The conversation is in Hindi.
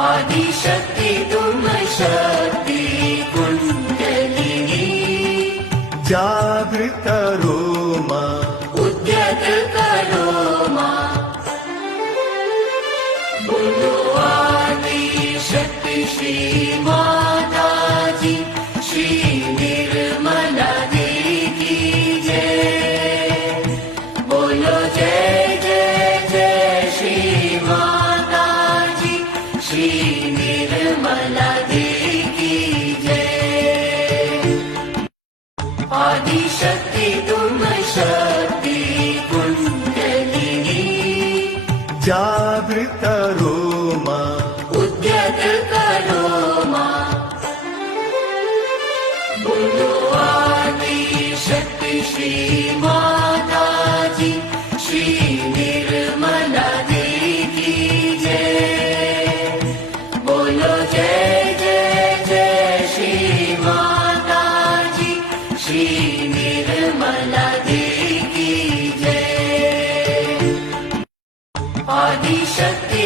आदिशक्ति तुम शक्ति कुंडलिनी जागृत करो मां उद्यत करो मां बोलो आदिशक्ति श्री माताजी श्री निर्मला देवी की जय बोलो जय जय जय श्री माताजी श्री निर्मला देवी की जय आदिशक्ति तुम शक्ति कुंडलिनी जागृत करो मां उद्यत करो मां बोलो आदिशक्ति श्री माताजी श्री निर्मला देवी की जय बोलो जय जय जय श्री माताजी श्री निर्मला देवी की जय आदिशक्ति